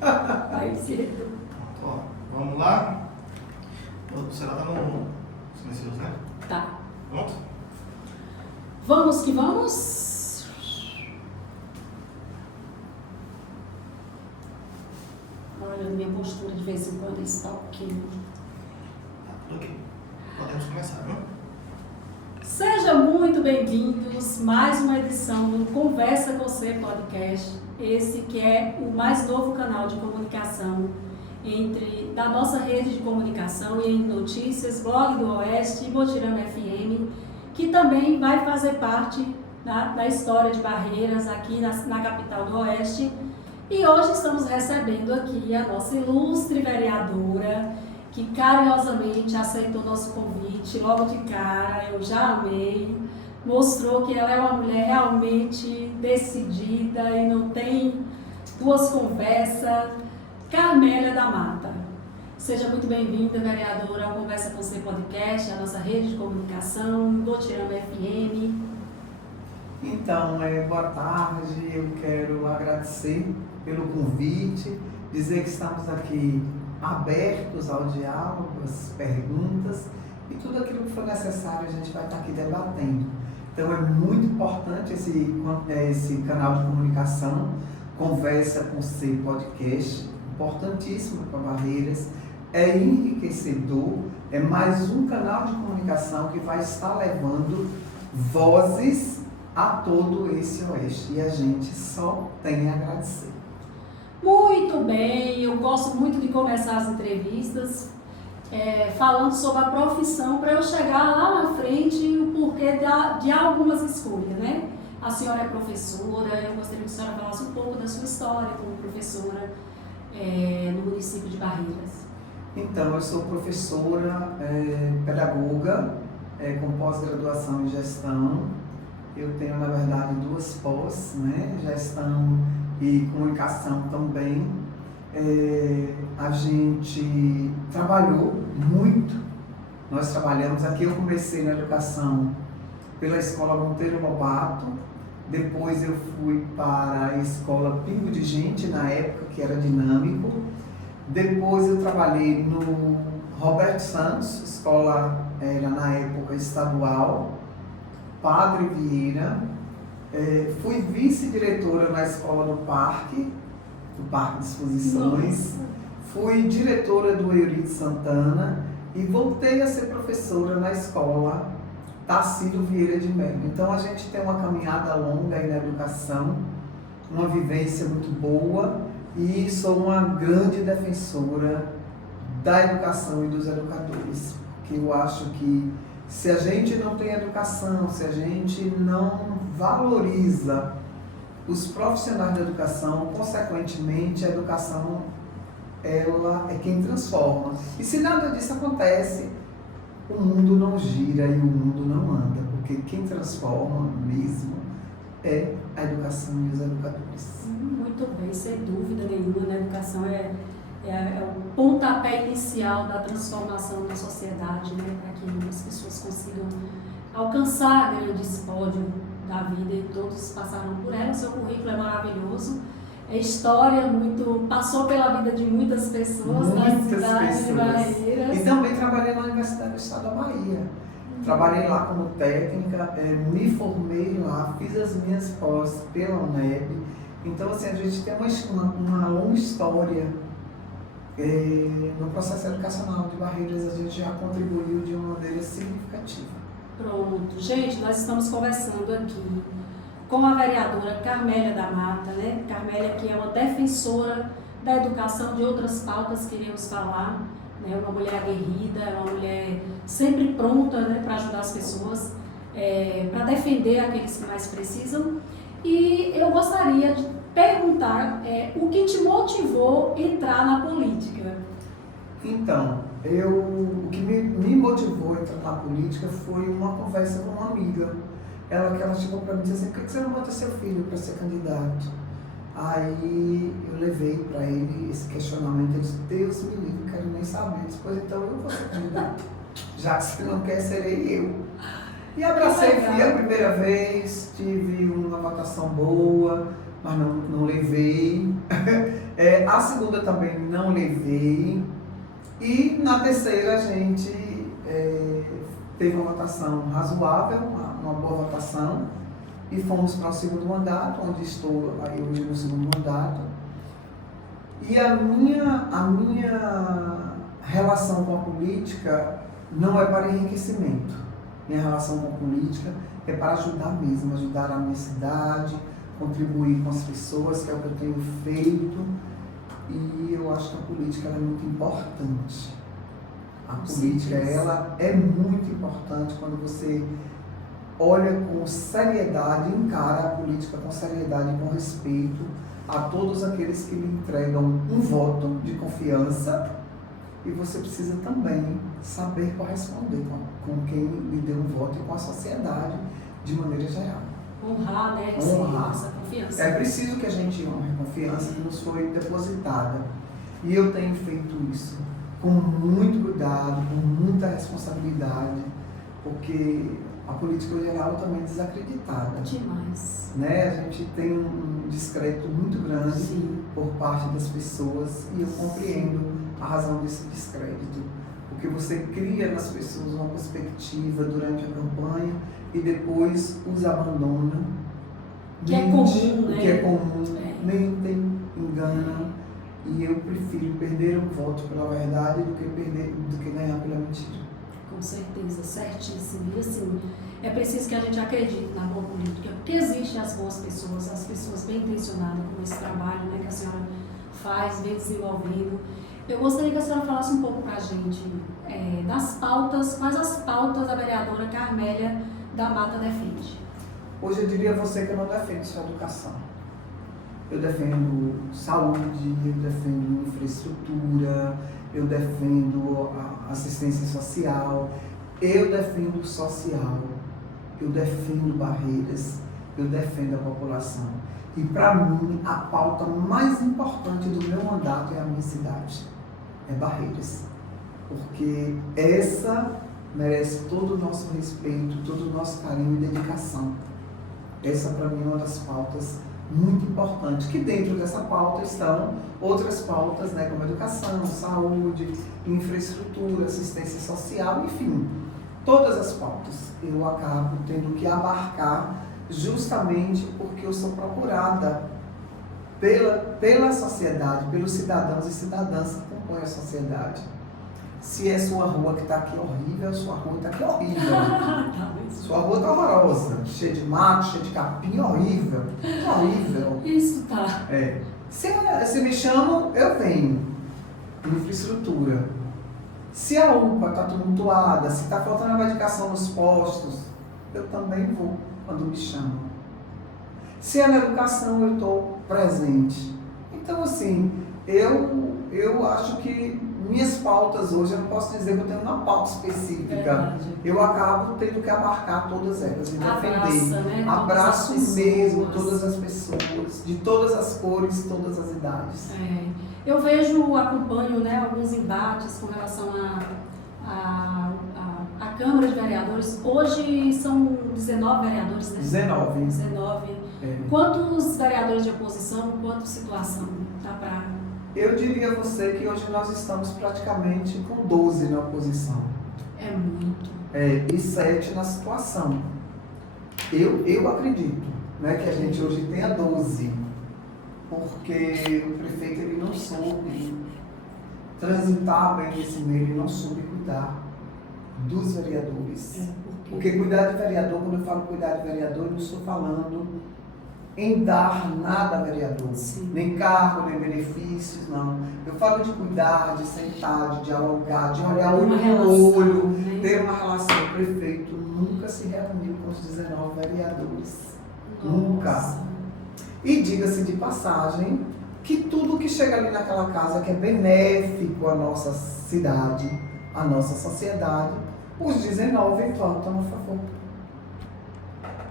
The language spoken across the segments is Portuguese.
Vai cedo. Ó, vamos lá. O celular tá no silencioso, né? Tá. Pronto? Vamos que vamos. Olha, minha postura de vez em quando está ok. Tá tudo aqui. Podemos começar, viu? Sejam muito bem-vindos a mais uma edição do Conversa com Você Podcast. Esse que é o mais novo canal de comunicação da nossa rede de comunicação e notícias, Blog do Oeste e Botirama FM, que também vai fazer parte da história de Barreiras aqui na capital do Oeste. E hoje estamos recebendo aqui a nossa ilustre vereadora, que carinhosamente aceitou nosso convite logo de cara. Eu já amei, mostrou que ela é uma mulher realmente decidida e não tem duas conversas. Carmélia da Mata. Seja muito bem-vinda, vereadora, ao Conversa com Você Podcast, a nossa rede de comunicação, Botirama FM. Então, boa tarde, eu quero agradecer pelo convite, dizer que estamos aqui abertos ao diálogo, às perguntas e tudo aquilo que for necessário a gente vai estar aqui debatendo. Então é muito importante esse canal de comunicação, Conversa com Você Podcast, importantíssimo para Barreiras, é enriquecedor, é mais um canal de comunicação que vai estar levando vozes a todo esse Oeste e a gente só tem a agradecer. Muito bem, eu gosto muito de começar as entrevistas falando sobre a profissão para eu chegar lá na frente o porquê de algumas escolhas, né? A senhora é professora, eu gostaria que a senhora falasse um pouco da sua história como professora no município de Barreiras. Então, eu sou professora, pedagoga, com pós-graduação em gestão. Eu tenho, na verdade, 2 pós, né? Gestão e comunicação também. A gente trabalhou muito, nós trabalhamos aqui, eu comecei na educação pela Escola Monteiro Lobato, depois eu fui para a Escola Pingo de Gente, na época que era dinâmico, depois eu trabalhei no Roberto Santos, escola era na época estadual, Padre Vieira, fui vice-diretora na Escola do Parque de Exposições, fui diretora do Eurico Santana e voltei a ser professora na escola Tarcílio Vieira de Mello. Então a gente tem uma caminhada longa aí na educação, uma vivência muito boa e sou uma grande defensora da educação e dos educadores, porque eu acho que se a gente não tem educação, se a gente não valoriza os profissionais da educação, consequentemente a educação ela é quem transforma. E se nada disso acontece, o mundo não gira e o mundo não anda, porque quem transforma mesmo é a educação e os educadores. Muito bem, sem dúvida nenhuma, né? A educação é o pontapé inicial da transformação da sociedade, né? Para que as pessoas consigam alcançar grandes pódios da vida e todos passaram por ela. O seu currículo é maravilhoso, é história, passou pela vida de muitas pessoas na cidade de Barreiras. E também trabalhei na Universidade do Estado da Bahia. Trabalhei lá como técnica, me formei lá, fiz as minhas pós pela UNEB. Então, assim, a gente tem uma longa história no processo educacional de Barreiras, a gente já contribuiu de uma maneira significativa. Pronto. Gente, nós estamos conversando aqui com a vereadora Carmélia da Mata, né? Carmélia, que é uma defensora da educação, de outras pautas que iremos falar, né? Uma mulher aguerrida, uma mulher sempre pronta, né, para ajudar as pessoas, para defender aqueles que mais precisam. E eu gostaria de perguntar o que te motivou a entrar na política? Então, o que me motivou a entrar na política foi uma conversa com uma amiga. Ela chegou para mim e disse assim: por que você não bota seu filho para ser candidato? Aí eu levei para ele esse questionamento, ele disse: Deus me livre, não quero nem saber. Depois então eu vou ser candidato, já que você não quer, serei eu. E abracei, fui a primeira vez, tive uma votação boa, mas não levei. A segunda também não levei. E na terceira a gente teve uma votação razoável, uma boa votação, e fomos para o segundo mandato, onde estou aí hoje no segundo mandato. E a minha relação com a política não é para enriquecimento. Minha relação com a política é para ajudar mesmo, ajudar a minha cidade, contribuir com as pessoas, que é o que eu tenho feito. E eu acho que a política ela é muito importante. A política ela é muito importante quando você olha com seriedade, encara a política com seriedade e com respeito a todos aqueles que lhe entregam um voto de confiança, e você precisa também saber corresponder com quem lhe deu um voto e com a sociedade de maneira geral. Honrar, né? Honrar. Essa confiança. É preciso que a gente honre a confiança que nos foi depositada. E eu tenho feito isso com muito cuidado, com muita responsabilidade, porque a política em geral também é desacreditada. Demais. Né? A gente tem um descrédito muito grande Sim. por parte das pessoas, e eu compreendo a razão desse descrédito. Porque você cria nas pessoas uma perspectiva durante a campanha e depois os abandona. Que é comum, né? Que é comum, mentem, enganam. E eu prefiro perder um voto pela verdade do que ganhar pela mentira. Com certeza, certíssimo. E assim, é preciso que a gente acredite na boa política, porque existem as boas pessoas, as pessoas bem intencionadas com esse trabalho, né, que a senhora faz, vem desenvolvendo. Eu gostaria que a senhora falasse um pouco para a gente das pautas, quais as pautas da vereadora Carmélia da Mata defende. Hoje eu diria a você que eu não defendo só educação. Eu defendo saúde, eu defendo infraestrutura, eu defendo a assistência social, eu defendo o social, eu defendo barreiras, eu defendo a população. E para mim, a pauta mais importante do meu mandato é a minha cidade, é Barreiras. Porque essa merece todo o nosso respeito, todo o nosso carinho e dedicação. Essa para mim é uma das pautas muito importantes, que dentro dessa pauta estão outras pautas, né, como educação, saúde, infraestrutura, assistência social, enfim, todas as pautas eu acabo tendo que abarcar justamente porque eu sou procurada pela sociedade, pelos cidadãos e cidadãs que compõem a sociedade. Se é sua rua que está aqui horrível, sua rua está aqui horrível. Sua rua está horrorosa, cheia de mato, cheia de capim, horrível. Horrível. Isso tá. Se me chamam, eu venho. Infraestrutura. Se a UPA está tumultuada, se está faltando a medicação nos postos, eu também vou quando me chamam. Se é na educação, eu estou presente. Então, assim, eu acho que minhas pautas hoje, eu não posso dizer que eu tenho uma pauta específica. Verdade. Eu acabo tendo que abarcar todas elas e defender. Né? Abraço mesmo todas as pessoas, de todas as cores, todas as idades. Eu acompanho, né, alguns embates com relação à Câmara de Vereadores. Hoje são 19 vereadores, né? 19. Quantos vereadores de oposição, quanto situação? Dá para... Eu diria a você que hoje nós estamos praticamente com 12 na oposição. É muito. E 7 na situação. Eu acredito, né, que a gente hoje tenha 12, porque o prefeito ele não soube transitar bem nesse meio, ele não soube cuidar dos vereadores. Porque cuidar de vereador, quando eu falo cuidar de vereador, eu não estou falando em dar nada a vereador, nem cargo, nem benefícios, não. Eu falo de cuidar, de sentar, de dialogar, de olhar olho no olho, ter uma relação. O prefeito nunca se reuniu com os 19 vereadores. Nossa. Nunca. E diga-se de passagem que tudo que chega ali naquela casa que é benéfico à nossa cidade, à nossa sociedade, os 19 votam a favor.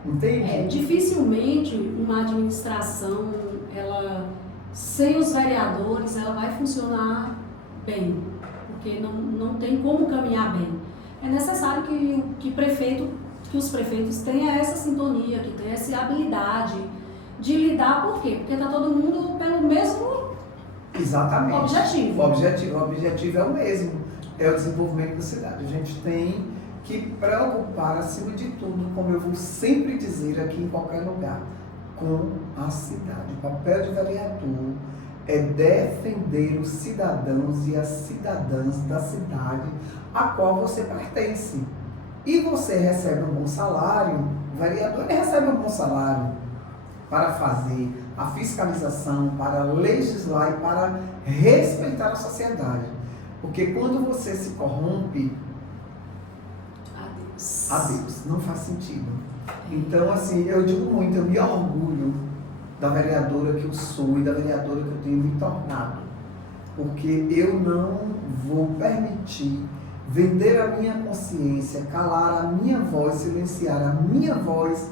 Entende? Dificilmente uma administração, sem os vereadores, ela vai funcionar bem, porque não tem como caminhar bem. É necessário que os prefeitos tenham essa sintonia, que tenham essa habilidade de lidar. Por quê? Porque está todo mundo pelo mesmo Exatamente. Objetivo. O objetivo é o mesmo, é o desenvolvimento da cidade. A gente tem que preocupar, acima de tudo, como eu vou sempre dizer aqui em qualquer lugar, com a cidade. O papel de vereador é defender os cidadãos e as cidadãs da cidade a qual você pertence. E você recebe um bom salário, o vereador ele recebe um bom salário para fazer a fiscalização, para legislar e para respeitar a sociedade. Porque quando você se corrompe, adeus, não faz sentido. Então, assim, eu digo muito, eu me orgulho da vereadora que eu sou e da vereadora que eu tenho me tornado. Porque eu não vou permitir vender a minha consciência, calar a minha voz, silenciar a minha voz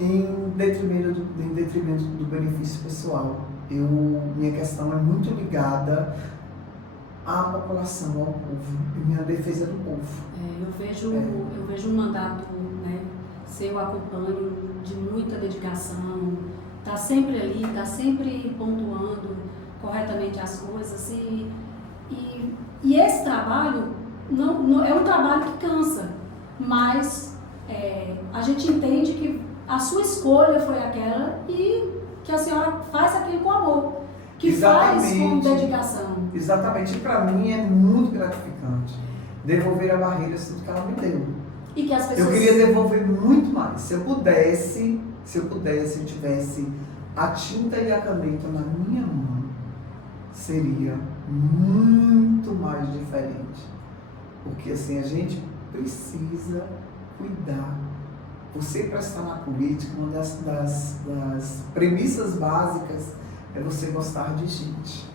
em detrimento do benefício pessoal. Minha questão é muito ligada à população, ao povo, e minha defesa do povo. Eu vejo um mandato, né, seu, acompanho, de muita dedicação, está sempre ali, está sempre pontuando corretamente as coisas, e esse trabalho não é um trabalho que cansa, mas a gente entende que a sua escolha foi aquela e que a senhora faz aquilo com amor, que Exatamente. faz com dedicação. Exatamente, e para mim é muito gratificante devolver a Barreiras tudo que ela me deu. E que as pessoas... Eu queria devolver muito mais. Se eu pudesse, eu tivesse a tinta e a caneta na minha mão, seria muito mais diferente. Porque assim, a gente precisa cuidar. Você, para estar na política, uma das premissas básicas é você gostar de gente.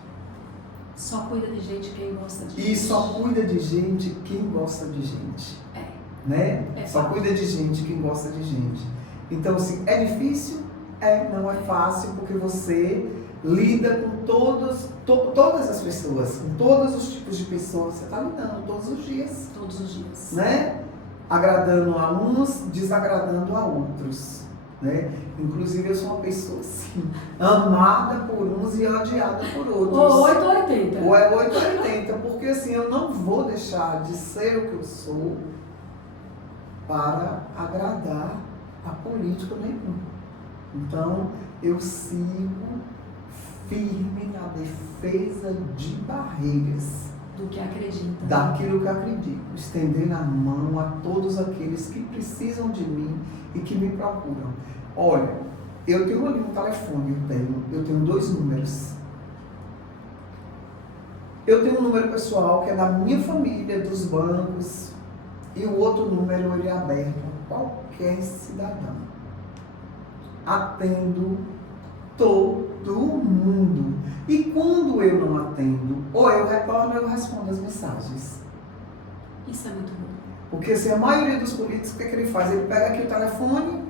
Só cuida de gente quem gosta de gente. E só cuida de gente quem gosta de gente. Né? Só cuida de gente quem gosta de gente. Então, assim, é difícil? Não é fácil, porque você lida com todas as pessoas, com todos os tipos de pessoas. Você está lidando todos os dias. Todos os dias. Né? Agradando a uns, desagradando a outros. Né? Inclusive, eu sou uma pessoa assim, amada por uns e odiada por outros. Ou 8 ou 80. Ou é 8 ou 80, porque assim, eu não vou deixar de ser o que eu sou para agradar a político nenhum. Então, eu sigo firme na defesa de Barreiras. Do que acredita. Daquilo que eu acredito. Estendendo a mão a todos aqueles que precisam de mim e que me procuram. Olha, eu tenho ali um telefone, eu tenho 2 números. Eu tenho um número pessoal que é da minha família, dos bancos, e o outro número ele é aberto a qualquer cidadão. Atendo todo mundo. E quando eu não atendo, ou eu retorno, eu respondo as mensagens. Isso é muito bom. Porque assim, a maioria dos políticos, o que ele faz? Ele pega aqui o telefone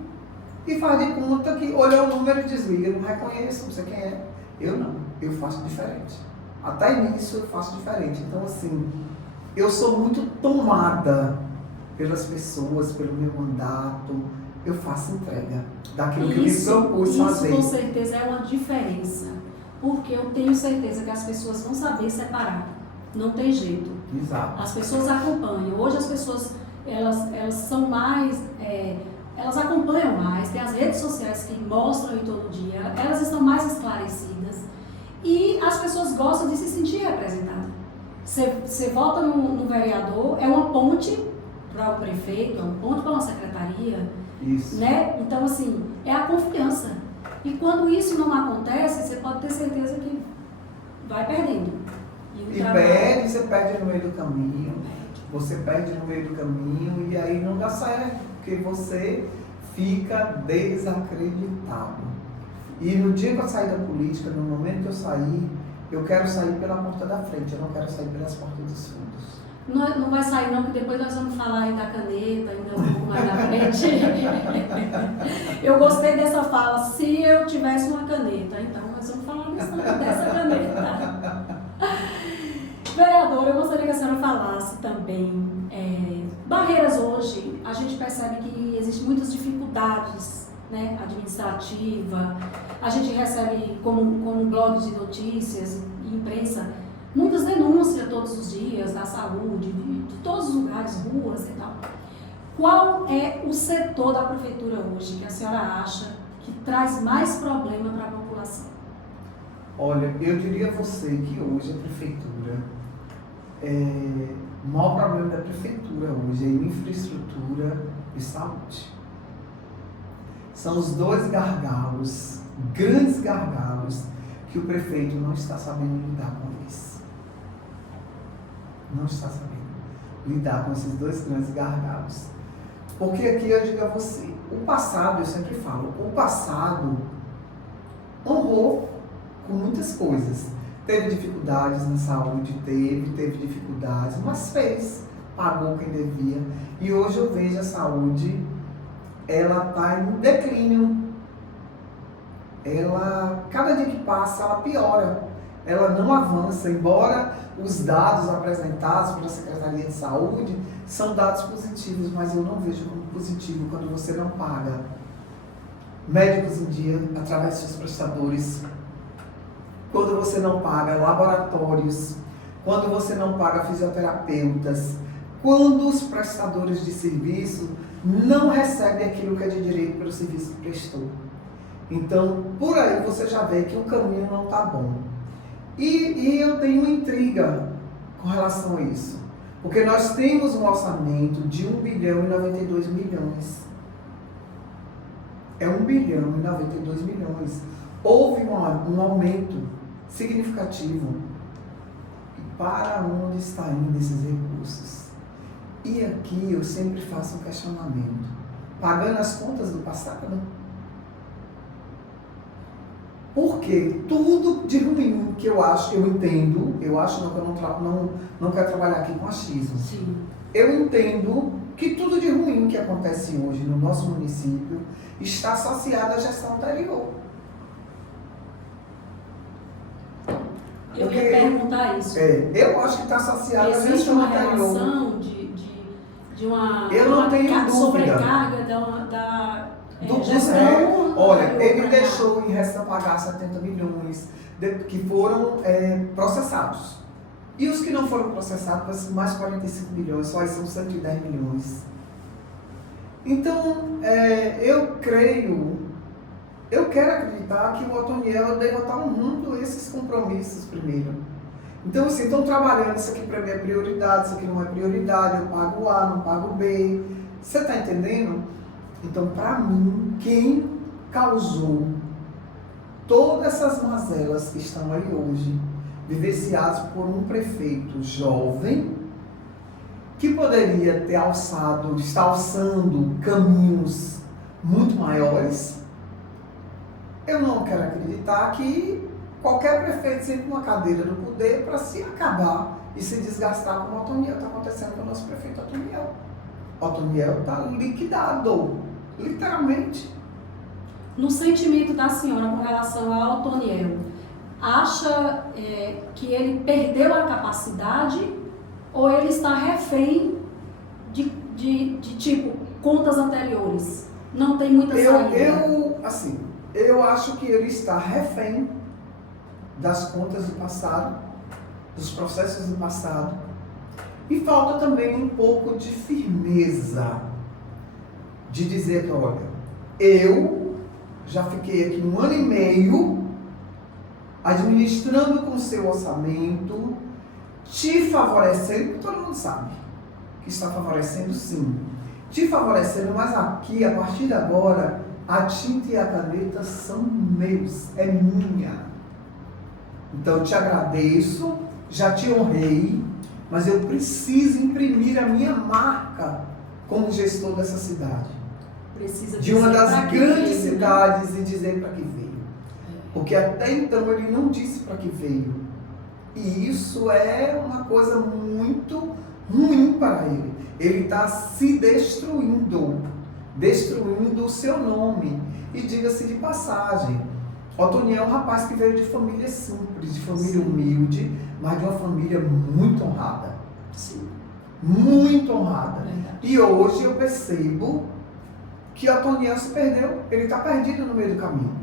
e faz de conta que olha o número e desliga. Eu não reconheço, não sei quem é. Eu não, eu faço diferente. Até nisso eu faço diferente. Então assim, eu sou muito tomada pelas pessoas, pelo meu mandato. Eu faço entrega daquilo que eu me propus fazer. Isso com certeza é uma diferença. Porque eu tenho certeza que as pessoas vão saber separar. Não tem jeito. Exato. As pessoas acompanham. Hoje as pessoas, elas são mais... elas acompanham mais. Tem as redes sociais que mostram em todo dia. Elas estão mais esclarecidas. E as pessoas gostam de se sentir representadas. Você vota no vereador, é uma ponte para o prefeito, é uma ponte para uma secretaria. Isso. Né? Então, assim, é a confiança. E quando isso não acontece, você pode ter certeza que vai perdendo. Você perde no meio do caminho. Você perde no meio do caminho e aí não dá certo, porque você fica desacreditado. E no dia que eu sair da política, no momento que eu sair, eu quero sair pela porta da frente, eu não quero sair pelas portas dos fundos. Não vai sair não, porque depois nós vamos falar aí da caneta, ainda um pouco mais na frente. Eu gostei dessa fala, se eu tivesse uma caneta. Então nós vamos falar dessa caneta. Vereadora, eu gostaria que a senhora falasse também. Barreiras hoje, a gente percebe que existem muitas dificuldades, né, administrativa. A gente recebe como blog de notícias, imprensa muitas denúncias todos os dias da saúde, de todos os lugares, ruas e tal. Qual é o setor da prefeitura hoje que a senhora acha que traz mais problema para a população? Olha, eu diria a você que hoje a prefeitura, o maior problema da prefeitura hoje é infraestrutura e saúde. São os dois gargalos, grandes gargalos, que o prefeito não está sabendo lidar com isso. Não está sabendo lidar com esses dois grandes gargalos. Porque aqui eu digo a você, o passado, eu sempre falo, o passado honrou com muitas coisas. Teve dificuldades na saúde, teve dificuldades, mas fez, pagou quem devia. E hoje eu vejo a saúde, ela está em declínio. Cada dia que passa, ela piora. Ela não avança, embora os dados apresentados pela Secretaria de Saúde são dados positivos, mas eu não vejo como positivo quando você não paga médicos em dia através de seus prestadores, quando você não paga laboratórios, quando você não paga fisioterapeutas, quando os prestadores de serviço não recebem aquilo que é de direito pelo serviço que prestou. Então, por aí você já vê que o caminho não está bom. E eu tenho uma intriga com relação a isso. Porque nós temos um orçamento de 1 bilhão e 92 milhões. É 1 bilhão e 92 milhões. Houve um aumento significativo. E para onde está indo esses recursos? E aqui eu sempre faço um questionamento. Pagando as contas do passado? Porque tudo de ruim que eu acho, eu entendo, eu acho não, que eu não quero trabalhar aqui com achismo. Sim. Eu entendo que tudo de ruim que acontece hoje no nosso município está associado à gestão anterior. Eu ia perguntar isso. Eu acho que está associado à Existe gestão uma anterior. relação de uma, Eu não tenho dúvida. sobrecarga da gestão. Olha, ele deixou em resta pagar 70 milhões que foram processados. E os que não foram processados, mais 45 milhões, só aí são 110 milhões. Então, eu quero acreditar que o Otoniel deve estar honrando esses compromissos primeiro. Então, assim, estão trabalhando, isso aqui para mim é prioridade, isso aqui não é prioridade, eu pago A, não pago B. Você está entendendo? Então, para mim, quem causou todas essas mazelas que estão aí hoje, vivenciadas por um prefeito jovem, que poderia ter está alçando caminhos muito maiores, eu não quero acreditar que qualquer prefeito sente uma cadeira do poder para se acabar e se desgastar como o Otoniel está acontecendo com o nosso prefeito Otoniel. Otoniel está liquidado, literalmente. No sentimento da senhora com relação ao Otoniel, acha que ele perdeu a capacidade ou ele está refém de tipo, contas anteriores? Não tem muita saída. Eu acho que ele está refém das contas do passado, dos processos do passado. E falta também um pouco de firmeza de dizer que, olha, eu já fiquei aqui 1 ano e meio administrando com o seu orçamento, te favorecendo, porque todo mundo sabe que está favorecendo sim, te favorecendo, mas aqui, a partir de agora, a tinta e a caneta são meus, é minha. Então, eu te agradeço, já te honrei, mas eu preciso imprimir a minha marca como gestor dessa cidade. Precisa de uma das grandes veio, cidades, né? E dizer para que veio. Porque até então ele não disse para que veio. E isso é uma coisa muito ruim para ele. Ele está se destruindo o seu nome. E diga-se de passagem, Otoniel é um rapaz que veio de família simples, de família humilde, mas de uma família muito honrada. Sim. Muito honrada. Verdade. E hoje eu percebo que Otoniel se perdeu. Ele está perdido no meio do caminho.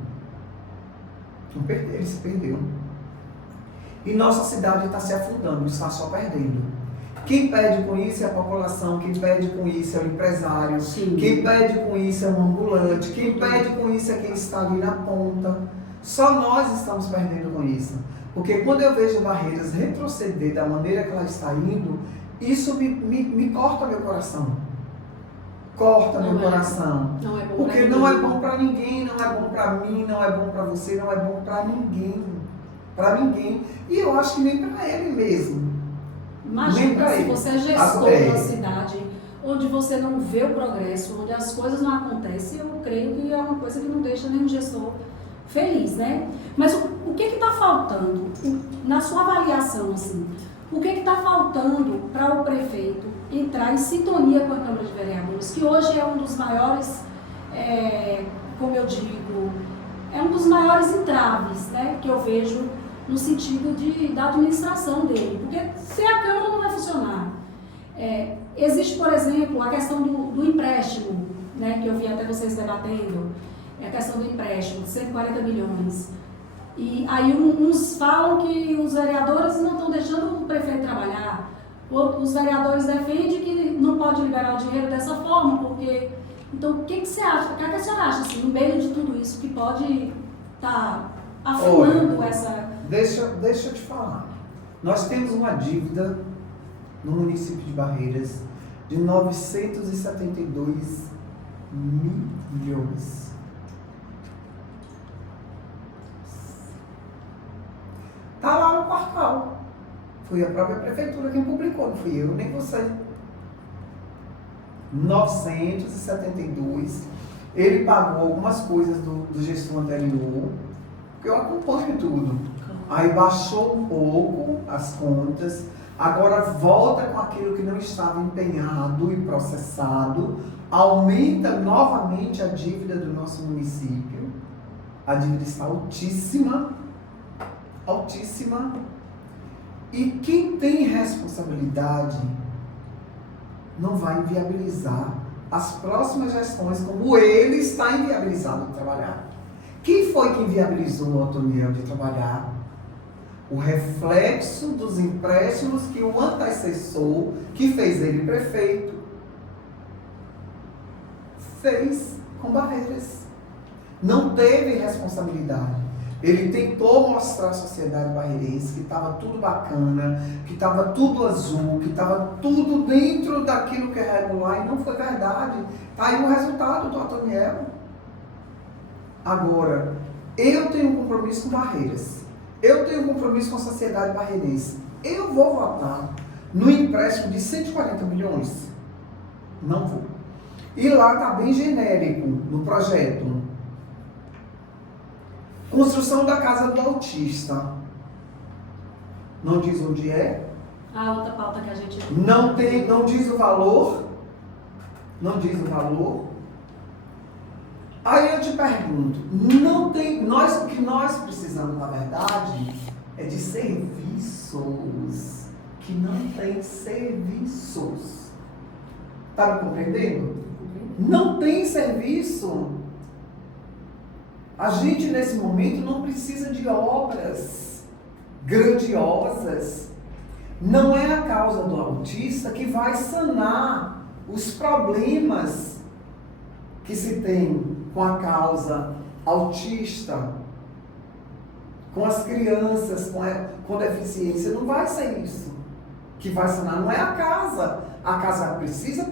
Ele se perdeu. E nossa cidade está se afundando, está só perdendo. Quem perde com isso é a população, quem perde com isso é o empresário, Sim. quem perde com isso é o ambulante, quem perde com isso é quem está ali na ponta. Só nós estamos perdendo com isso. Porque quando eu vejo Barreiras retroceder da maneira que ela está indo, isso me corta meu coração. Corta meu coração. Não é bom. Porque não é bom para ninguém, não é bom para mim, não é bom para você, não é bom para ninguém. Para ninguém. E eu acho que nem para ele mesmo. Imagina se você é gestor de uma cidade onde você não vê o progresso, onde as coisas não acontecem, eu creio que é uma coisa que não deixa nenhum gestor feliz, né? Mas o que está faltando, na sua avaliação, assim, o que está faltando para o prefeito entrar em sintonia com a Câmara de Vereadores, que hoje é um dos maiores, como eu digo, é um dos maiores entraves, né, que eu vejo no sentido da administração dele, porque sem a Câmara não vai funcionar. Existe, por exemplo, a questão do empréstimo, né, que eu vi até vocês debatendo, a questão do empréstimo, de 140 milhões. E aí uns falam que os vereadores não estão deixando o prefeito trabalhar, os vereadores defendem que não pode liberar o dinheiro dessa forma, porque... Então, o que você acha? O que a senhora acha, assim, no meio de tudo isso, que pode estar afinando essa... Deixa eu te falar. Nós temos uma dívida no município de Barreiras de 972 milhões. Está lá no portal. Foi a própria prefeitura quem publicou, não fui eu, nem você. 972. Ele pagou algumas coisas do gestor anterior, que eu acompanho tudo. Aí baixou um pouco as contas, agora volta com aquilo que não estava empenhado e processado, aumenta novamente a dívida do nosso município. A dívida está altíssima, altíssima. E quem tem responsabilidade não vai inviabilizar as próximas gestões como ele está inviabilizado de trabalhar. Quem foi que inviabilizou o Antoniel de trabalhar? O reflexo dos empréstimos que o antecessor, que fez ele prefeito, fez com Barreiras. Não teve responsabilidade. Ele tentou mostrar à sociedade barreirense que estava tudo bacana, que estava tudo azul, que estava tudo dentro daquilo que é regular, e não foi verdade. Está aí o resultado do Antoniel. Agora, eu tenho um compromisso com Barreiras. Eu tenho um compromisso com a sociedade barreirense. Eu vou votar no empréstimo de 140 milhões? Não vou. E lá está bem genérico no projeto. Construção da casa do autista. Não diz onde é. A outra pauta que a gente... Não diz o valor. Não diz o valor. Aí eu te pergunto, o que nós precisamos, na verdade, é de serviços, que não tem serviços. Está me compreendendo? Não tem serviço. A gente, nesse momento, não precisa de obras grandiosas. Não é a causa do autista que vai sanar os problemas que se tem com a causa autista, com as crianças com deficiência. Não vai ser isso que vai sanar. Não é a casa. A casa precisa,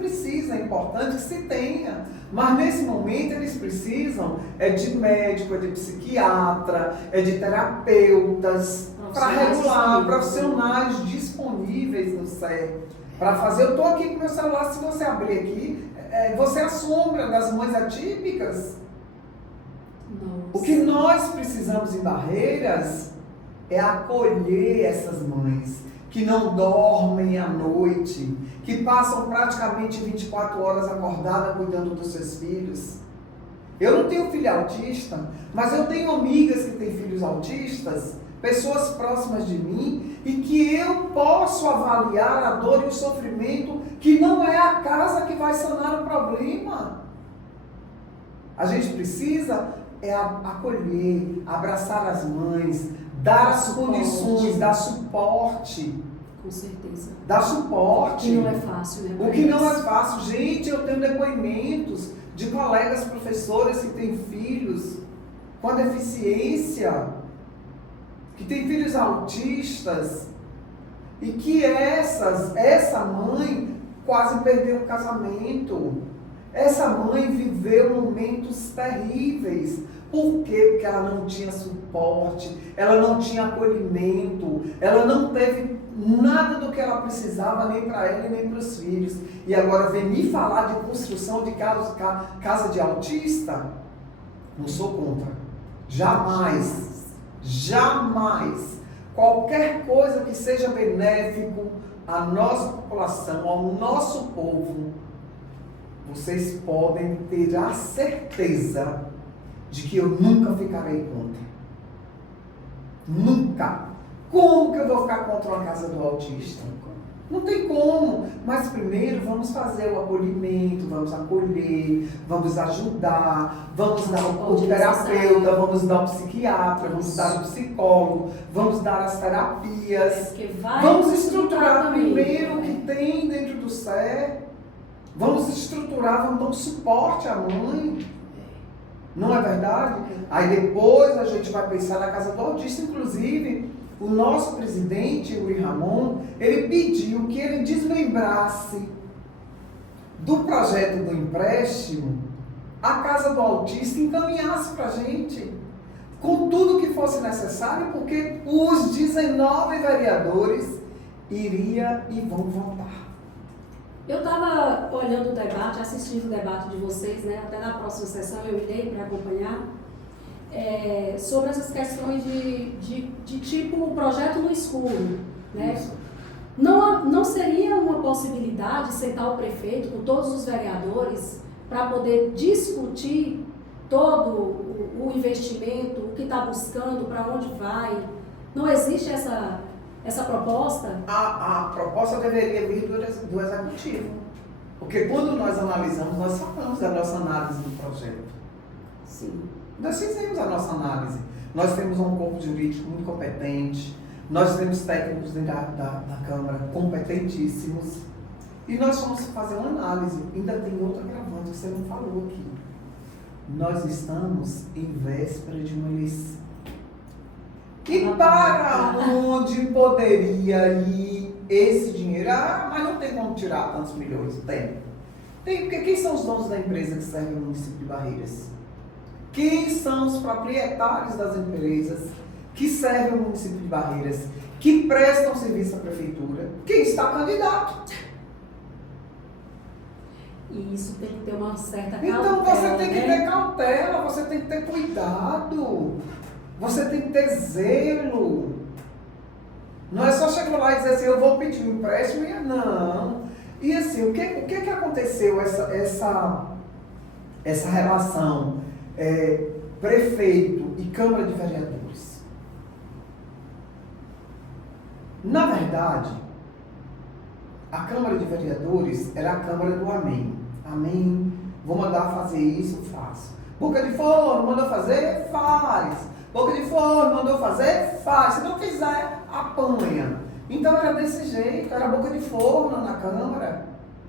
é importante que se tenha. Mas nesse momento eles precisam de médico, de psiquiatra, de terapeutas, para regular, profissionais disponíveis no CER. Para fazer, eu estou aqui com meu celular, se você abrir aqui, você assombra das mães atípicas. Nossa. O que nós precisamos em Barreiras é acolher essas mães que não dormem à noite, que passam praticamente 24 horas acordadas cuidando dos seus filhos. Eu não tenho filho autista, mas eu tenho amigas que têm filhos autistas, pessoas próximas de mim, e que eu posso avaliar a dor e o sofrimento, que não é a casa que vai sanar o problema. A gente precisa acolher, abraçar as mães, dar as condições, dar suporte. Com certeza. Dar suporte. O que não é fácil, né? O que não é fácil. Gente, eu tenho depoimentos de colegas professores que têm filhos com deficiência, que têm filhos autistas, e que essa mãe quase perdeu o casamento. Essa mãe viveu momentos terríveis. Por quê? Porque ela não tinha suporte, ela não tinha acolhimento, ela não teve nada do que ela precisava, nem para ela nem para os filhos. E agora vem me falar de construção de casa de autista? Não sou contra. Jamais. Jamais. Qualquer coisa que seja benéfico à nossa população, ao nosso povo, vocês podem ter a certeza de que eu nunca ficarei contra. Nunca. Como que eu vou ficar contra uma casa do autista? Não tem como. Mas primeiro vamos fazer o acolhimento, vamos acolher, vamos ajudar, vamos dar o terapeuta, vamos dar o psiquiatra, vamos dar o psicólogo, vamos dar as terapias. Vamos estruturar primeiro o que tem dentro do SER. Vamos estruturar, vamos dar um suporte à mãe. Não é verdade? Aí depois a gente vai pensar na casa do autista. Inclusive, o nosso presidente, o Rui Ramon, ele pediu que ele desmembrasse do projeto do empréstimo a casa do autista e encaminhasse para a gente, com tudo que fosse necessário, porque os 19 vereadores iriam e vão votar. Eu estava olhando o debate, assistindo o debate de vocês, né? Até na próxima sessão eu irei para acompanhar, sobre essas questões de tipo projeto no escuro, né? Não seria uma possibilidade sentar o prefeito com todos os vereadores para poder discutir todo o investimento, o que está buscando, para onde vai? Não existe essa proposta? A proposta deveria vir do executivo. Porque quando nós analisamos, nós falamos da nossa análise do projeto. Sim. Nós fizemos a nossa análise. Nós temos um corpo jurídico muito competente, nós temos técnicos dentro da Câmara competentíssimos, e nós vamos fazer uma análise. Ainda tem outro agravante que você não falou aqui. Nós estamos em véspera de uma eleição. E para onde poderia ir esse dinheiro? Ah, mas não tem como tirar tantos milhões. Tem, porque quem são os donos da empresa que servem o município de Barreiras? Quem são os proprietários das empresas que servem o município de Barreiras, que prestam serviço à prefeitura? Quem está candidato? E isso tem que ter uma certa cautela. Então você tem que ter cautela, você tem que ter cuidado, você tem que ter zelo. Não é só chegar lá e dizer assim, eu vou pedir um empréstimo e não. E assim, o que aconteceu essa relação prefeito e Câmara de Vereadores? Na verdade, a Câmara de Vereadores era a Câmara do Amém. Amém, vou mandar fazer isso, faço. Boca de Forno, mandou fazer, faz. Boca de Forno, mandou fazer, faz. Se não fizer, apanha. Então era desse jeito, era Boca de Forno na Câmara.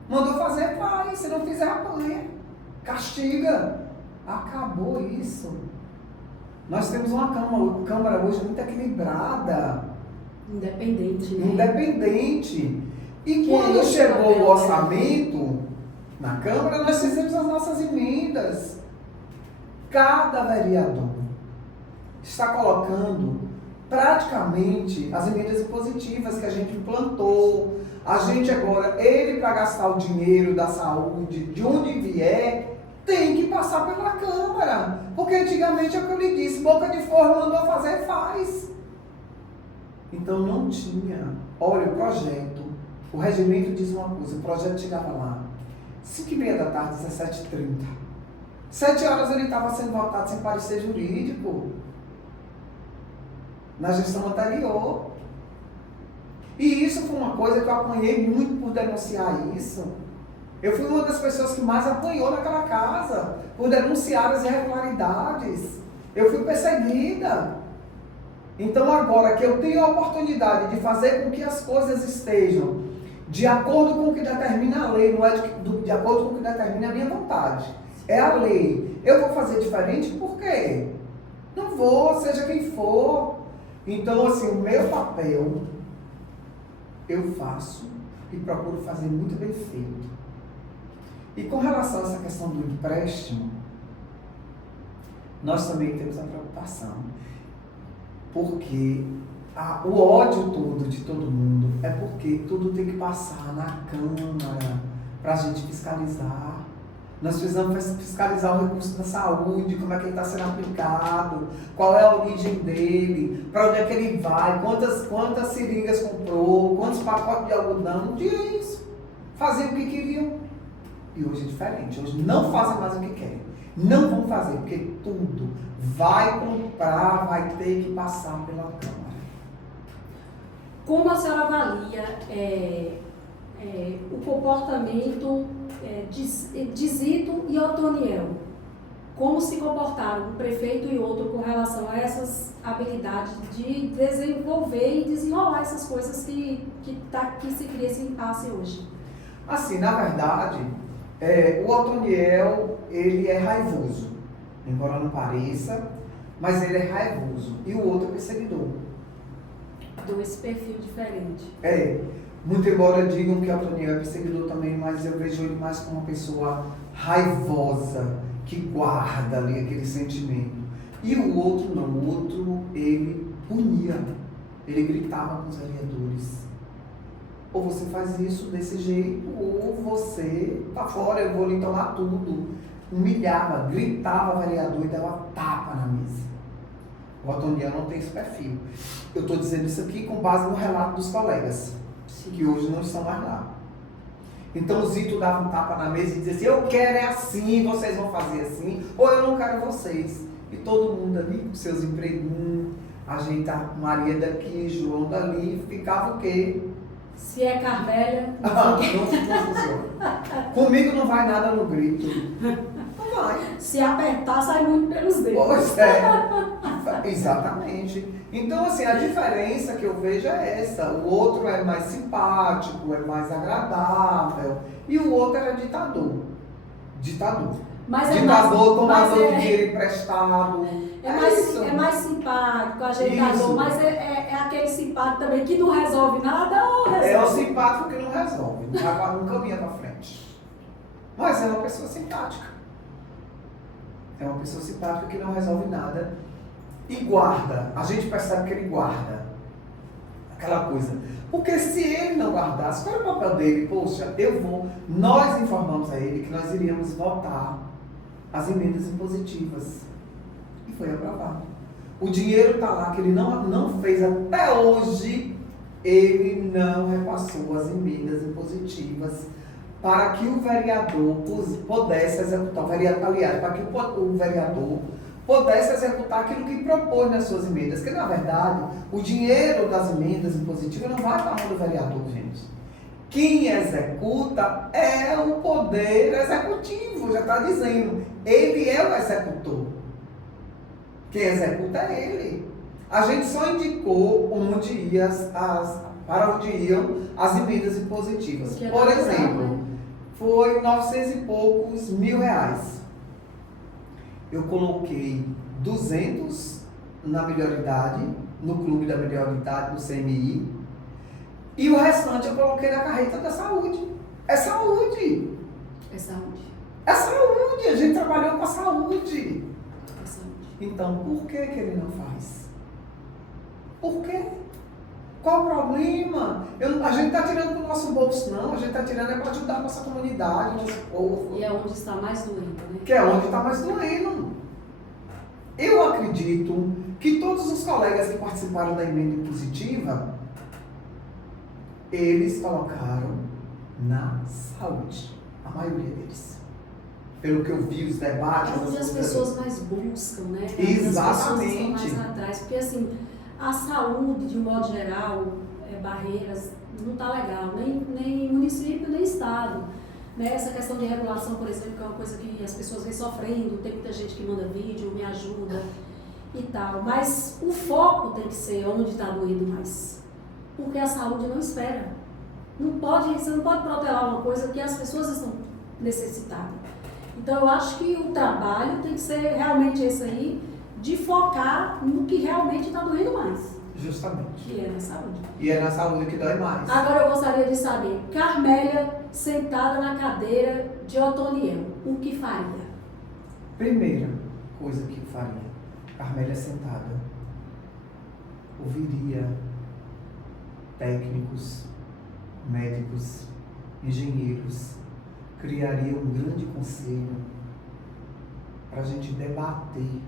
Mandou fazer, faz. Se não fizer, apanha. Castiga. Acabou isso. Nós temos uma Câmara hoje muito equilibrada. Independente, né? Independente. E quando chegou o orçamento na Câmara, nós fizemos as nossas emendas. Cada vereador está colocando praticamente as emendas impositivas que a gente implantou. A gente agora, ele para gastar o dinheiro da saúde, de onde vier, tem que passar pela Câmara. Porque antigamente é o que eu lhe disse, Boca de Forno mandou fazer, faz. Então não tinha. Olha, o projeto, o regimento diz uma coisa, o projeto chegava lá, 5h30 da tarde, 17h30. 7 horas ele estava sendo votado sem parecer jurídico. Na gestão anterior. E isso foi uma coisa que eu apanhei muito por denunciar isso. Eu fui uma das pessoas que mais apanhou naquela casa, por denunciar as irregularidades. Eu fui perseguida. Então agora que eu tenho a oportunidade de fazer com que as coisas estejam de acordo com o que determina a lei, não é de acordo com o que determina a minha vontade. É a lei. Eu vou fazer diferente por quê? Não vou, seja quem for. Então, assim, o meu papel eu faço e procuro fazer muito bem feito. E com relação a essa questão do empréstimo, nós também temos a preocupação. Porque o ódio todo de todo mundo é porque tudo tem que passar na Câmara para a gente fiscalizar. Nós precisamos fiscalizar o recurso da saúde, como é que ele está sendo aplicado, qual é a origem dele, para onde é que ele vai, quantas seringas comprou, quantos pacotes de algodão. Um dia é isso. Faziam o que queriam. E hoje é diferente. Hoje não fazem mais o que querem. Não vão fazer, porque tudo vai comprar, vai ter que passar pela Câmara. Como a senhora avalia o comportamento de Zito e Otoniel? Como se comportaram um prefeito e outro com relação a essas habilidades de desenvolver e desenrolar essas coisas que se cria esse impasse hoje? Assim, na verdade, o Otoniel, ele é raivoso, embora não pareça, mas ele é raivoso. E o outro é perseguidor. Dois perfis diferentes. Muito embora digam que o Otoniel é perseguidor também, mas eu vejo ele mais como uma pessoa raivosa, que guarda ali aquele sentimento. E o outro não, o outro ele punia, ele gritava com os vereadores. Ou você faz isso desse jeito, ou você tá fora, eu vou lhe tomar tudo. Humilhava, gritava vereador e dava tapa na mesa. O Otoniel não tem esse perfil. Eu estou dizendo isso aqui com base no relato dos colegas, que hoje não estão mais lá. Então o Zito dava um tapa na mesa e dizia assim, eu quero é assim, vocês vão fazer assim, ou eu não quero vocês. E todo mundo ali com seus empreguinhos, ajeitar Maria daqui, João dali, ficava o quê? Se é Carmélia... Não funciona. Comigo não vai nada no grito. Não vai. Se apertar, sai muito pelos dedos. Pois é. Exatamente. Então, assim, a diferença que eu vejo é essa. O outro é mais simpático, é mais agradável. E o outro era ditador. Ditador. Ditador, tomador de dinheiro emprestado. É mais simpático, ajeitador, isso. Mas é aquele simpático também que não resolve nada ou resolve? É o simpático que não resolve, não caminha pra frente. Mas é uma pessoa simpática. É uma pessoa simpática que não resolve nada e guarda. A gente percebe que ele guarda aquela coisa. Porque se ele não guardasse, qual é o papel dele? Poxa, nós informamos a ele que nós iríamos votar as emendas impositivas. E foi aprovado. O dinheiro está lá, que ele não fez até hoje, ele não repassou as emendas impositivas para que o vereador pudesse executar, para que o vereador pudesse executar aquilo que propôs nas suas emendas. Que, na verdade, o dinheiro das emendas impositivas não vai para a mão do vereador, gente. Quem executa é o poder executivo, já está dizendo. Ele é o executor. Quem executa é ele. A gente só indicou para onde iam as emendas impositivas. Por exemplo, foi 900 e poucos mil reais. Eu coloquei 200 na melhoridade, no clube da melhoridade, no CMI, e o restante eu coloquei na carreta da saúde. É saúde. É saúde. É saúde. A gente trabalhou com a saúde. É saúde. Então, por que ele não faz? Por quê? Qual o problema? A gente está tirando do nosso bolso, não. A gente está tirando para ajudar a nossa comunidade, nosso povo. E é onde está mais doendo, né? Que é onde está mais doendo. Eu acredito que todos os colegas que participaram da emenda impositiva, eles colocaram na saúde. A maioria deles. Pelo que eu vi, os debates... É onde as pessoas mais buscam, né? Exatamente. As pessoas estão mais atrás. Porque, assim, a saúde, de um modo geral, Barreiras, não está legal. Nem município, nem estado. Né? Essa questão de regulação, por exemplo, que é uma coisa que as pessoas vêm sofrendo. Tem muita gente que manda vídeo, me ajuda. e tal. Mas o foco tem que ser onde está doendo mais. Porque a saúde não espera. Você não pode protelar uma coisa que as pessoas estão necessitadas. Então eu acho que o trabalho tem que ser realmente esse aí, de focar no que realmente está doendo mais. Justamente. Que é na saúde. E é na saúde que dói mais. Agora eu gostaria de saber, Carmélia sentada na cadeira de Otoniel, o que faria? Primeira coisa que faria, Carmélia sentada, ouviria técnicos, médicos, engenheiros, criaria um grande conselho para a gente debater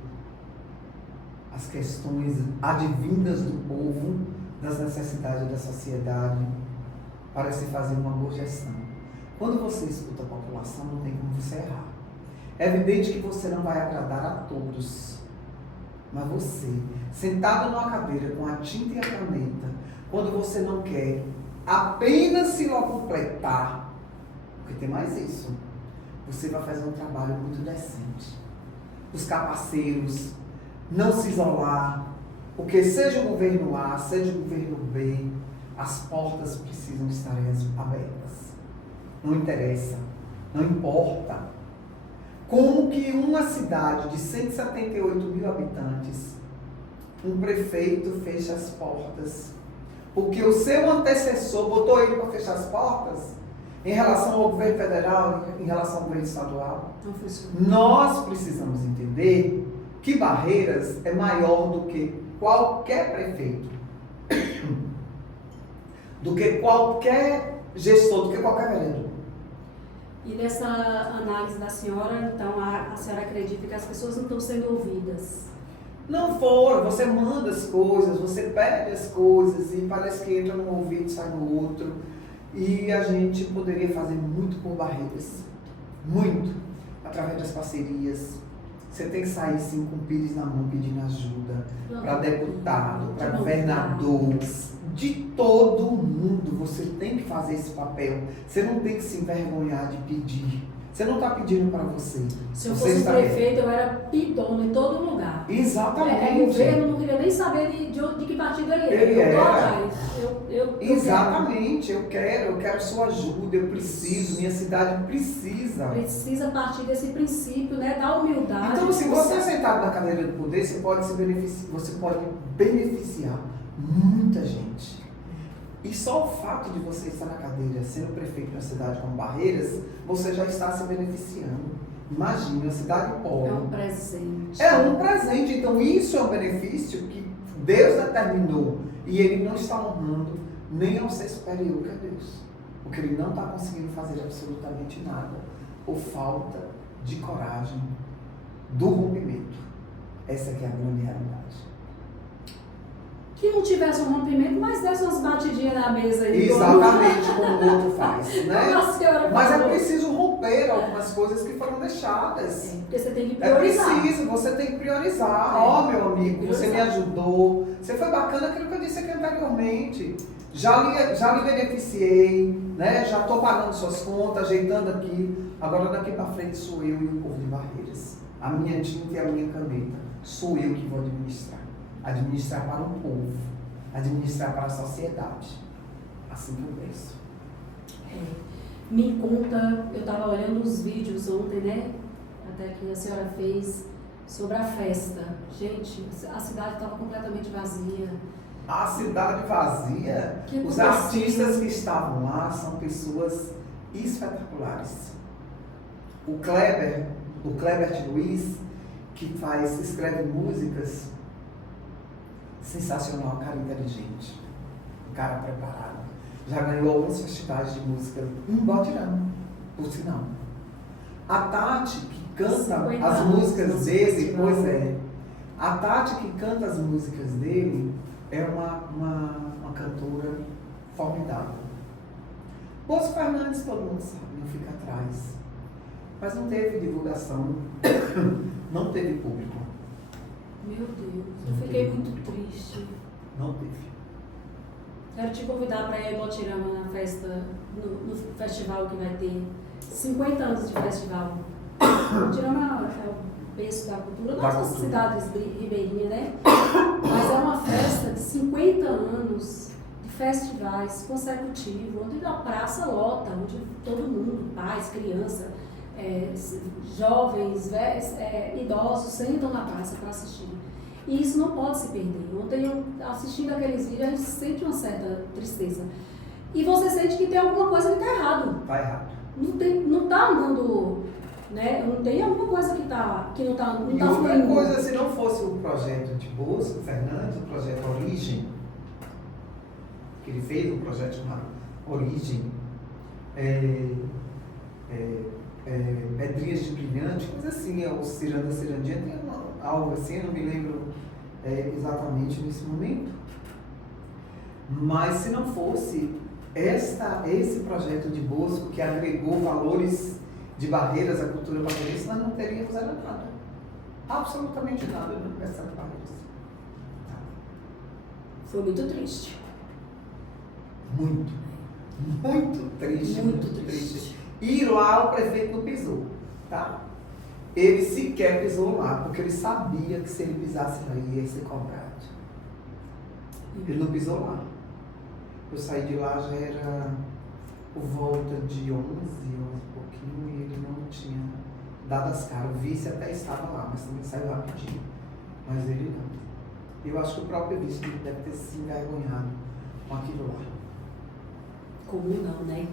as questões advindas do povo, das necessidades da sociedade, para se fazer uma boa gestão. Quando você escuta a população, não tem como você errar. É evidente que você não vai agradar a todos, mas você, sentado numa cadeira com a tinta e a caneta, quando você não quer apenas se completar, porque tem mais isso, você vai fazer um trabalho muito decente. Buscar parceiros, não se isolar, porque seja o governo A, seja o governo B, as portas precisam estar abertas. Não interessa, não importa. Como que uma cidade de 178 mil habitantes, um prefeito fecha as portas, porque o seu antecessor botou ele para fechar as portas, em relação ao governo federal, em relação ao governo estadual? Não funciona. Nós precisamos entender que Barreiras é maior do que qualquer prefeito, do que qualquer gestor, do que qualquer vereador. E nessa análise da senhora, então, a senhora acredita que as pessoas não estão sendo ouvidas? Não foram, você manda as coisas, você pede as coisas e parece que entra num ouvido e sai no outro. E a gente poderia fazer muito por Barreiras, muito, através das parcerias. Você tem que sair sim com o pires na mão pedindo ajuda para deputado, para governador, de todo mundo. Você tem que fazer esse papel. Você não tem que se envergonhar de pedir. Você não está pedindo para você. Se eu fosse prefeito, eu era pidona em todo lugar. Exatamente. O governo não queria nem saber de que partido ele era. Ele era. Exatamente. Eu quero sua ajuda, eu preciso, minha cidade precisa. Precisa partir desse princípio, né, da humildade. Então, se você é sentado na cadeira do poder, você pode beneficiar muita gente. E só o fato de você estar na cadeira, sendo prefeito de uma cidade como Barreiras, você já está se beneficiando. Imagina, uma cidade pobre. É um presente. É um presente. Então, isso é um benefício que Deus determinou. E Ele não está honrando nem ao ser superior que é Deus. Porque Ele não está conseguindo fazer absolutamente nada. Por falta de coragem do rompimento. Essa que é a grande realidade. Que não tivesse um rompimento, mas desse umas batidinhas na mesa aí. Exatamente como o outro faz, né? Mas é falou. preciso romper algumas coisas que foram deixadas. Porque você tem que priorizar. É preciso, você tem que priorizar. Ó, meu amigo, você me ajudou. Você foi bacana aquilo que eu disse aqui anteriormente. Já lhe beneficiei, né? Já estou pagando suas contas, ajeitando aqui. Agora daqui para frente sou eu e o povo de Barreiras. A minha tinta e a minha caneta. Sou eu que vou administrar. Administrar para o povo, administrar para a sociedade. Assim que eu penso. Me conta, eu estava olhando os vídeos ontem, né? Até que a senhora fez sobre a festa. Gente, a cidade estava completamente vazia. A cidade vazia, os artistas que estavam lá são pessoas espetaculares. O Kleber Luiz, que escreve músicas, sensacional, cara inteligente, um cara preparado. Já ganhou alguns festivais de música em Botirama, por sinal. A Tati, que canta as músicas dele, pois é. A Tati, que canta as músicas dele, é uma cantora formidável. Bozo Fernandes, todo mundo sabe, não fica atrás. Mas não teve divulgação, não teve público. Meu Deus, eu fiquei muito triste. Não teve. Quero te convidar para ir ao Botirama na festa, no festival que vai ter 50 anos de festival. Botirama berço da cultura, Da nossas cultura. cidades ribeirinhas, né? Mas é uma festa de 50 anos de festivais consecutivos, onde a praça lota, onde todo mundo, pais, crianças, jovens, idosos, sentam na praça para assistir. E isso não pode se perder. Ontem, eu, assistindo aqueles vídeos, a gente sente uma certa tristeza. E você sente que tem alguma coisa que está errado. Está errado. Não está andando, né? Não tem alguma coisa que não está E outra fluindo. coisa, se não fosse o projeto de Bosco Fernandes, o projeto Origem, que ele fez, um projeto chamado Origem, Pedrinhas de Brilhante, coisa assim, o Ciranda Cirandinha, tem algo assim, eu não me lembro exatamente nesse momento. Mas se não fosse esse projeto de Bosco, que agregou valores de Barreiras à cultura barreirense, nós não teríamos nada. Absolutamente nada no Aniversário de Barreiras. Foi muito triste. Muito triste. Muito triste. E lá o prefeito não pisou, tá? Ele sequer pisou lá, porque ele sabia que se ele pisasse lá, ele ia ser cobrado. Ele não pisou lá. Eu saí de lá, já era por volta de 11 e pouquinho, e ele não tinha dado as caras. O vice até estava lá, mas também saiu rapidinho. Mas ele não. Eu acho que o próprio vice deve ter se envergonhado com aquilo lá. Como não, né?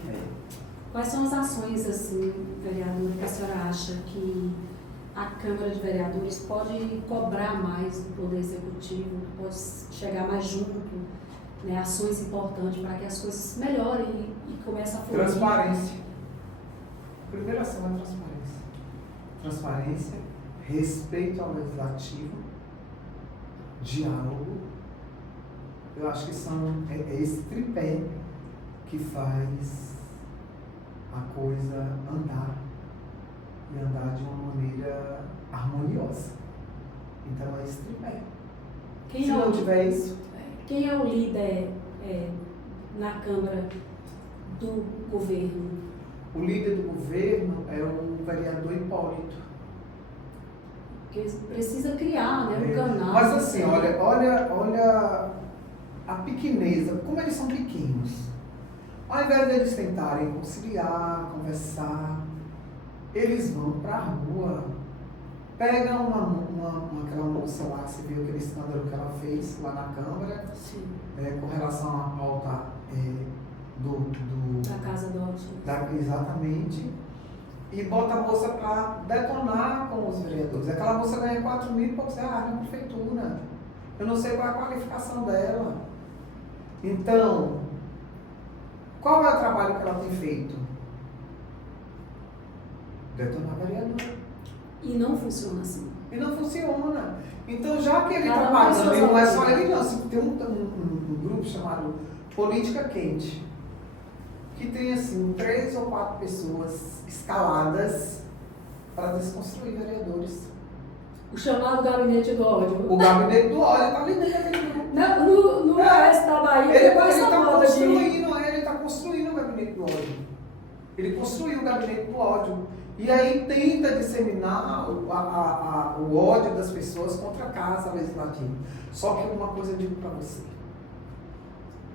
Quais são as ações, assim, vereadora, que a senhora acha que a Câmara de Vereadores pode cobrar mais do Poder Executivo, pode chegar mais junto, né? Ações importantes para que as coisas melhorem e comecem a fluir? Transparência. A primeira ação é transparência. Transparência, respeito ao legislativo, diálogo. Eu acho que é esse tripé que faz a coisa andar e andar de uma maneira harmoniosa. Então é esse tripé. Se não tiver isso, Quem é o líder na Câmara do governo? o líder do governo é o vereador Hipólito. Porque precisa criar, né, um canal. Mas assim, olha a pequeneza, como eles são pequenos. Ao invés deles tentarem conciliar, conversar, eles vão para a rua, pegam aquela moça lá, você viu aquele escândalo que ela fez lá na Câmara, com relação à pauta da Casa do Autismo. Exatamente. E bota a moça para detonar com os vereadores. Aquela moça ganha 4 mil e poucos reais na prefeitura. Eu não sei qual é a qualificação dela. Então, qual é o trabalho que ela tem feito? Detonar vereador. E não funciona assim. E não funciona. Então, já que ele Cada está um tem pagando, suas e não é só opções. ele não, assim, tem um grupo chamado Política Quente, que tem assim 3 ou 4 pessoas escaladas para desconstruir vereadores. O chamado Gabinete do Ódio. O gabinete do ódio está ali dentro daquele grupo. No oeste da Bahia, Ele depois essa moda está construindo o gabinete do ódio. Ele construiu o gabinete do ódio. E aí tenta disseminar o ódio das pessoas contra a Casa Legislativa. Só que uma coisa eu digo para você.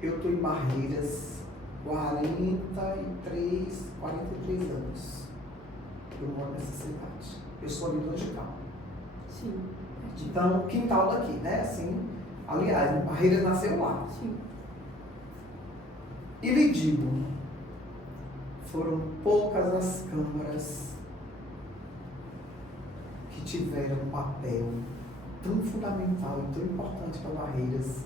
Eu estou em Barreiras 43 anos. Eu moro nessa cidade. Eu sou ali do Angical. Sim. Então, quintal daqui, né? Assim, aliás, Barreiras nasceu lá. Sim. E lhe digo, foram poucas as câmaras que tiveram um papel tão fundamental e tão importante para Barreiras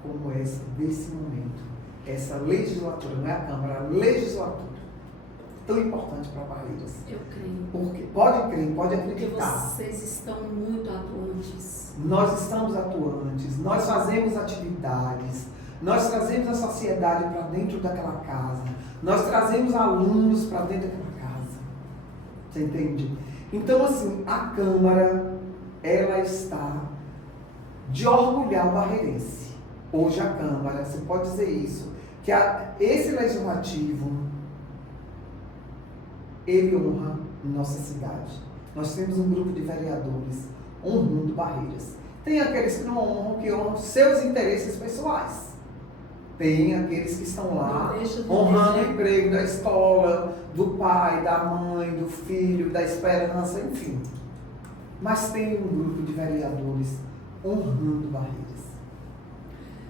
como essa desse momento. Essa legislatura, não é a Câmara, a legislatura. Tão importante para Barreiras. Eu creio. Porque, pode crer, pode Porque acreditar. vocês estão muito atuantes. Nós estamos atuantes, nós fazemos atividades, nós trazemos a sociedade para dentro daquela casa, nós trazemos alunos para dentro daquela casa. Você entende? Então, assim, a Câmara, ela está de orgulhar o barreirense. Hoje a Câmara, você pode dizer isso, que esse legislativo, ele honra nossa cidade. Nós temos um grupo de vereadores honrando barreiras. Tem aqueles que não honram, que honram seus interesses pessoais. Tem aqueles que estão lá honrando o emprego da escola, do pai, da mãe, do filho, da esperança, enfim. Mas tem um grupo de vereadores honrando barreiras.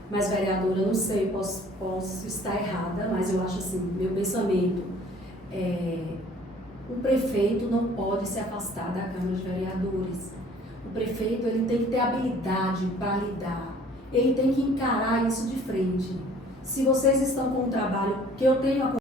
Mas, vereadora, eu não sei, posso estar errada, mas eu acho assim, meu pensamento o prefeito não pode se afastar da Câmara de Vereadores. O prefeito ele tem que ter habilidade para lidar, ele tem que encarar isso de frente. Se vocês estão com um trabalho que eu tenho